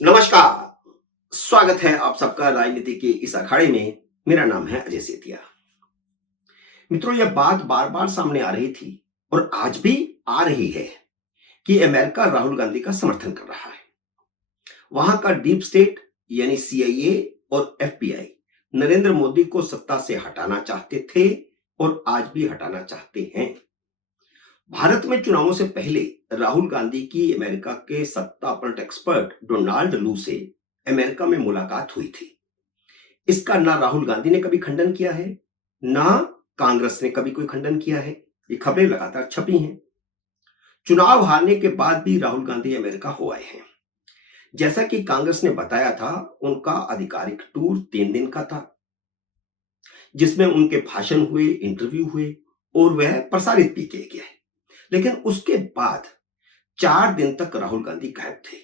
नमस्कार। स्वागत है आप सबका राजनीति के इस अखाड़े में। मेरा नाम है अजय सेतिया। मित्रों, यह बात बार बार सामने आ रही थी और आज भी आ रही है कि अमेरिका राहुल गांधी का समर्थन कर रहा है। वहां का डीप स्टेट यानी सीआईए और एफबीआई नरेंद्र मोदी को सत्ता से हटाना चाहते थे और आज भी हटाना चाहते हैं। भारत में चुनावों से पहले राहुल गांधी की अमेरिका के सत्ता पलट एक्सपर्ट डोनाल्ड लू से अमेरिका में मुलाकात हुई थी। इसका ना राहुल गांधी ने कभी खंडन किया है, ना कांग्रेस ने कभी कोई खंडन किया है। ये खबरें लगातार छपी हैं। चुनाव हारने के बाद भी राहुल गांधी अमेरिका हो आए हैं। जैसा कि कांग्रेस ने बताया था, उनका आधिकारिक टूर 3 दिन का था, जिसमें उनके भाषण हुए, इंटरव्यू हुए और वह प्रसारित भी किए गए। लेकिन उसके बाद 4 दिन तक राहुल गांधी गायब थे।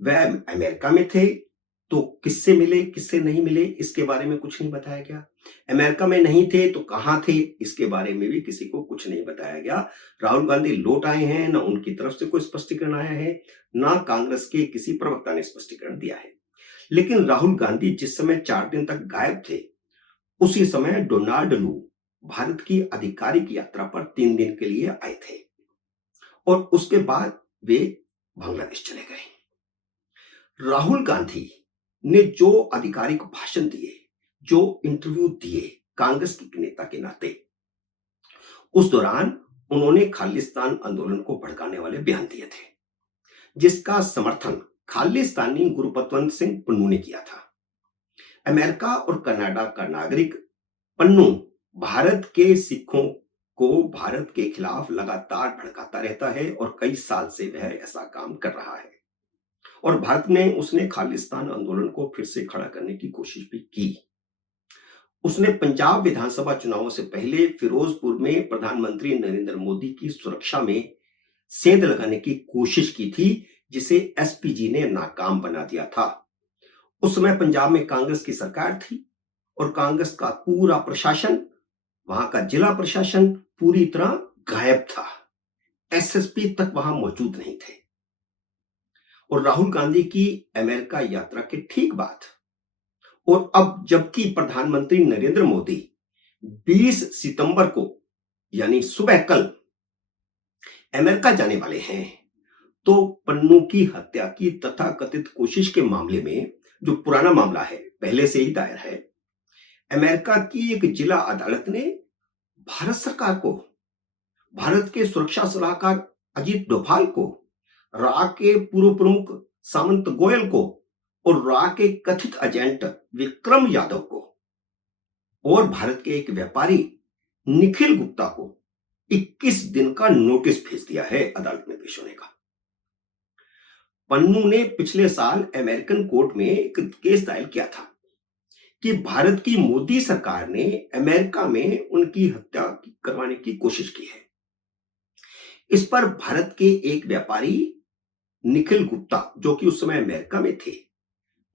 वह अमेरिका में थे तो किससे मिले, किससे नहीं मिले, इसके बारे में कुछ नहीं बताया गया। अमेरिका में नहीं थे तो कहां थे, इसके बारे में भी किसी को कुछ नहीं बताया गया। राहुल गांधी लौट आए हैं, ना उनकी तरफ से कोई स्पष्टीकरण आया है, ना कांग्रेस के किसी प्रवक्ता ने स्पष्टीकरण दिया है। लेकिन राहुल गांधी जिस समय 4 दिन तक गायब थे, उसी समय डोनाल्ड लू भारत की आधिकारिक यात्रा पर 3 दिन के लिए आए थे और उसके बाद वे बांग्लादेश चले गए। राहुल गांधी ने जो आधिकारिक भाषण दिए, जो इंटरव्यू दिए कांग्रेस के नेता के नाते, उस दौरान उन्होंने खालिस्तान आंदोलन को भड़काने वाले बयान दिए थे, जिसका समर्थन खालिस्तानी गुरुपतवंत सिंह पन्नू ने किया था। अमेरिका और कनाडा का नागरिक पन्नू भारत के सिखों को भारत के खिलाफ लगातार भड़काता रहता है और कई साल से वह ऐसा काम कर रहा है और भारत में उसने खालिस्तान आंदोलन को फिर से खड़ा करने की कोशिश भी की। उसने पंजाब विधानसभा चुनावों से पहले फिरोजपुर में प्रधानमंत्री नरेंद्र मोदी की सुरक्षा में सेंध लगाने की कोशिश की थी, जिसे एसपीजी ने नाकाम बना दिया था। उस समय पंजाब में कांग्रेस की सरकार थी और कांग्रेस का पूरा प्रशासन, वहां का जिला प्रशासन पूरी तरह गायब था। एसएसपी तक वहां मौजूद नहीं थे। और राहुल गांधी की अमेरिका यात्रा के ठीक बाद और अब जबकि प्रधानमंत्री नरेंद्र मोदी 20 सितंबर को यानी सुबह कल अमेरिका जाने वाले हैं, तो पन्नू की हत्या की तथाकथित कोशिश के मामले में, जो पुराना मामला है, पहले से ही दायर है, अमेरिका की एक जिला अदालत ने भारत सरकार को, भारत के सुरक्षा सलाहकार अजीत डोभाल को, रा के पूर्व प्रमुख सामंत गोयल को और रा के कथित एजेंट विक्रम यादव को और भारत के एक व्यापारी निखिल गुप्ता को 21 दिन का नोटिस भेज दिया है अदालत में पेश होने का। पन्नू ने पिछले साल अमेरिकन कोर्ट में एक केस दायर किया था कि भारत की मोदी सरकार ने अमेरिका में उनकी हत्या करवाने की कोशिश की है। इस पर भारत के एक व्यापारी निखिल गुप्ता, जो कि उस समय अमेरिका में थे,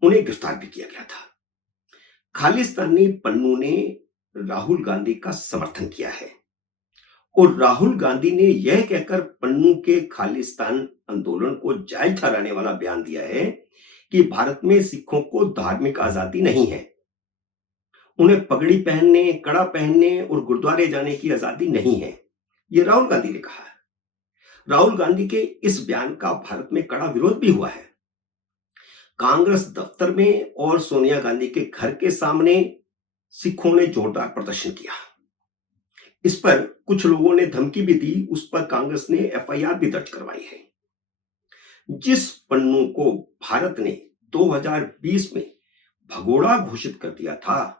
उन्हें गिरफ्तार भी किया गया था। खालिस्तानी पन्नू ने राहुल गांधी का समर्थन किया है और राहुल गांधी ने यह कहकर पन्नू के खालिस्तान आंदोलन को जायज ठहराने वाला बयान दिया है कि भारत में सिखों को धार्मिक आजादी नहीं है, उन्हें पगड़ी पहनने, कड़ा पहनने और गुरुद्वारे जाने की आजादी नहीं है। यह राहुल गांधी ने कहा है। राहुल गांधी के इस बयान का भारत में कड़ा विरोध भी हुआ है। कांग्रेस दफ्तर में और सोनिया गांधी के घर के सामने सिखों ने जोरदार प्रदर्शन किया। इस पर कुछ लोगों ने धमकी भी दी। उस पर कांग्रेस ने एफआईआर भी दर्ज करवाई है। जिस पन्नू को भारत ने 2020 में भगोड़ा घोषित कर दिया था,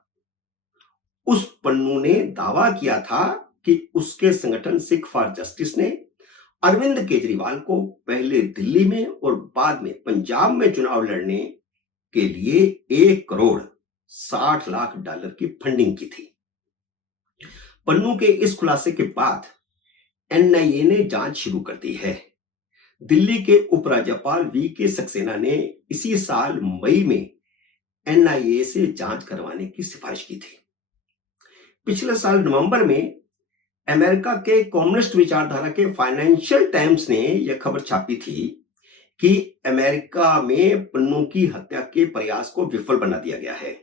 उस पन्नू ने दावा किया था कि उसके संगठन सिख फॉर जस्टिस ने अरविंद केजरीवाल को पहले दिल्ली में और बाद में पंजाब में चुनाव लड़ने के लिए 1 करोड़ 60 लाख डॉलर की फंडिंग की थी। पन्नू के इस खुलासे के बाद एनआईए ने जांच शुरू कर दी है। दिल्ली के उपराज्यपाल वी.के. सक्सेना ने इसी साल मई में एनआईए से जांच करवाने की सिफारिश की थी। पिछले साल नवंबर में अमेरिका के कम्युनिस्ट विचारधारा के फाइनेंशियल टाइम्स ने यह खबर छापी थी कि अमेरिका में पन्नू की हत्या के प्रयास को विफल बना दिया गया है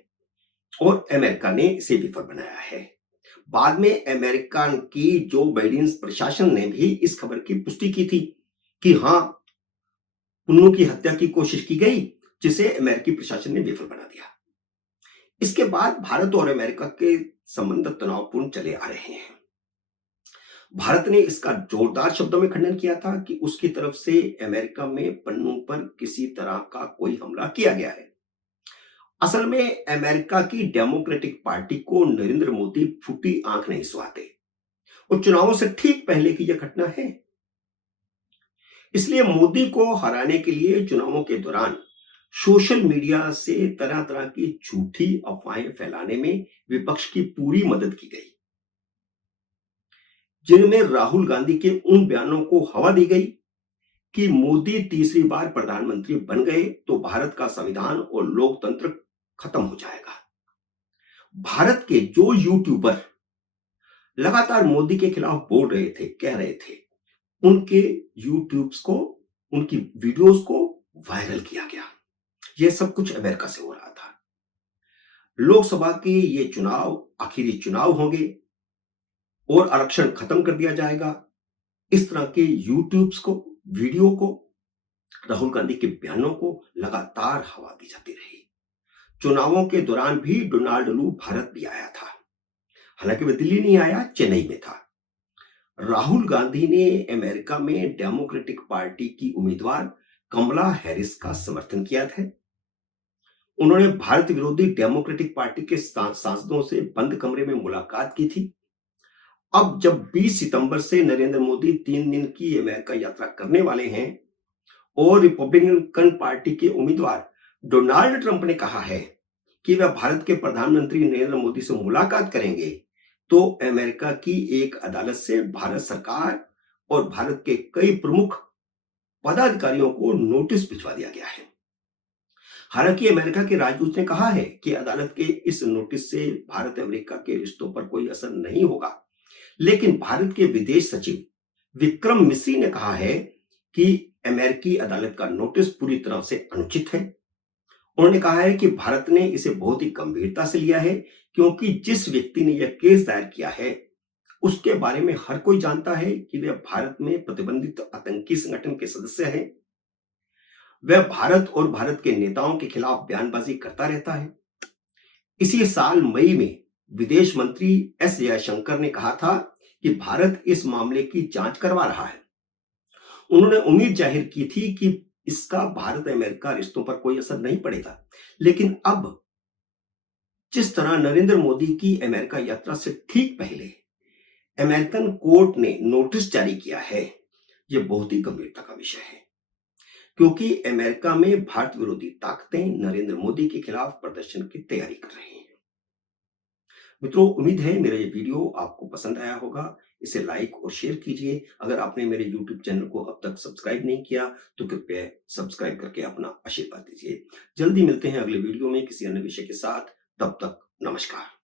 और अमेरिका ने इसे विफल बनाया है। बाद में अमेरिका की जो बाइडेन प्रशासन ने भी इस खबर की पुष्टि की थी कि हां, पन्नू की हत्या की कोशिश की गई, जिसे अमेरिकी प्रशासन ने विफल बना दिया। इसके बाद भारत और अमेरिका के संबंध तनावपूर्ण चले आ रहे हैं। भारत ने इसका जोरदार शब्दों में खंडन किया था कि उसकी तरफ से अमेरिका में पन्नू पर किसी तरह का कोई हमला किया गया है। असल में अमेरिका की डेमोक्रेटिक पार्टी को नरेंद्र मोदी फूटी आंख नहीं सुहाते और चुनावों से ठीक पहले की यह घटना है। इसलिए मोदी को हराने के लिए चुनावों के दौरान सोशल मीडिया से तरह तरह की झूठी अफवाहें फैलाने में विपक्ष की पूरी मदद की गई, जिनमें राहुल गांधी के उन बयानों को हवा दी गई कि मोदी तीसरी बार प्रधानमंत्री बन गए तो भारत का संविधान और लोकतंत्र खत्म हो जाएगा। भारत के जो यूट्यूबर लगातार मोदी के खिलाफ बोल रहे थे, कह रहे थे, उनके यूट्यूब्स को, उनकी वीडियोस को वायरल किया गया। यह सब कुछ अमेरिका से हो रहा था। लोकसभा के ये चुनाव आखिरी चुनाव होंगे और आरक्षण खत्म कर दिया जाएगा। इस तरह के यूट्यूब्स को, वीडियो को, राहुल गांधी के बयानों को लगातार हवा दी जाती रही। चुनावों के दौरान भी डोनाल्ड लू भारत भी आया था। हालांकि वह दिल्ली नहीं आया, चेन्नई में था। राहुल गांधी ने अमेरिका में डेमोक्रेटिक पार्टी की उम्मीदवार कमला हैरिस का समर्थन किया था। उन्होंने भारत विरोधी डेमोक्रेटिक पार्टी के सांसदों से बंद कमरे में मुलाकात की थी। अब जब 20 सितंबर से नरेंद्र मोदी 3 दिन की अमेरिका यात्रा करने वाले हैं और रिपब्लिकन पार्टी के उम्मीदवार डोनाल्ड ट्रंप ने कहा है कि वह भारत के प्रधानमंत्री नरेंद्र मोदी से मुलाकात करेंगे, तो अमेरिका की एक अदालत से भारत सरकार और भारत के कई प्रमुख पदाधिकारियों को नोटिस भिजवा दिया गया है। हालांकि अमेरिका के राजदूत ने कहा है कि अदालत के इस नोटिस से भारत अमेरिका के रिश्तों पर कोई असर नहीं होगा, लेकिन भारत के विदेश सचिव विक्रम मिस्री ने कहा है कि अमेरिकी अदालत का नोटिस पूरी तरह से अनुचित है। उन्होंने कहा है कि भारत ने इसे बहुत ही गंभीरता से लिया है, क्योंकि जिस व्यक्ति ने यह केस दायर किया है उसके बारे में हर कोई जानता है कि वह भारत में प्रतिबंधित आतंकी संगठन के सदस्य हैं। वह भारत और भारत के नेताओं के खिलाफ बयानबाजी करता रहता है। इसी साल मई में विदेश मंत्री एस जयशंकर ने कहा था कि भारत इस मामले की जांच करवा रहा है। उन्होंने उम्मीद जाहिर की थी कि इसका भारत अमेरिका रिश्तों पर कोई असर नहीं पड़ेगा, लेकिन अब जिस तरह नरेंद्र मोदी की अमेरिका यात्रा से ठीक पहले अमेरिकन कोर्ट ने नोटिस जारी किया है, यह बहुत ही गंभीरता का विषय है, क्योंकि अमेरिका में भारत विरोधी ताकतें नरेंद्र मोदी के खिलाफ प्रदर्शन की तैयारी कर रही हैं। मित्रों, उम्मीद है मेरा ये वीडियो आपको पसंद आया होगा। इसे लाइक और शेयर कीजिए। अगर आपने मेरे YouTube चैनल को अब तक सब्सक्राइब नहीं किया तो कृपया सब्सक्राइब करके अपना आशीर्वाद दीजिए। जल्दी मिलते हैं अगले वीडियो में किसी अन्य विषय के साथ। तब तक नमस्कार।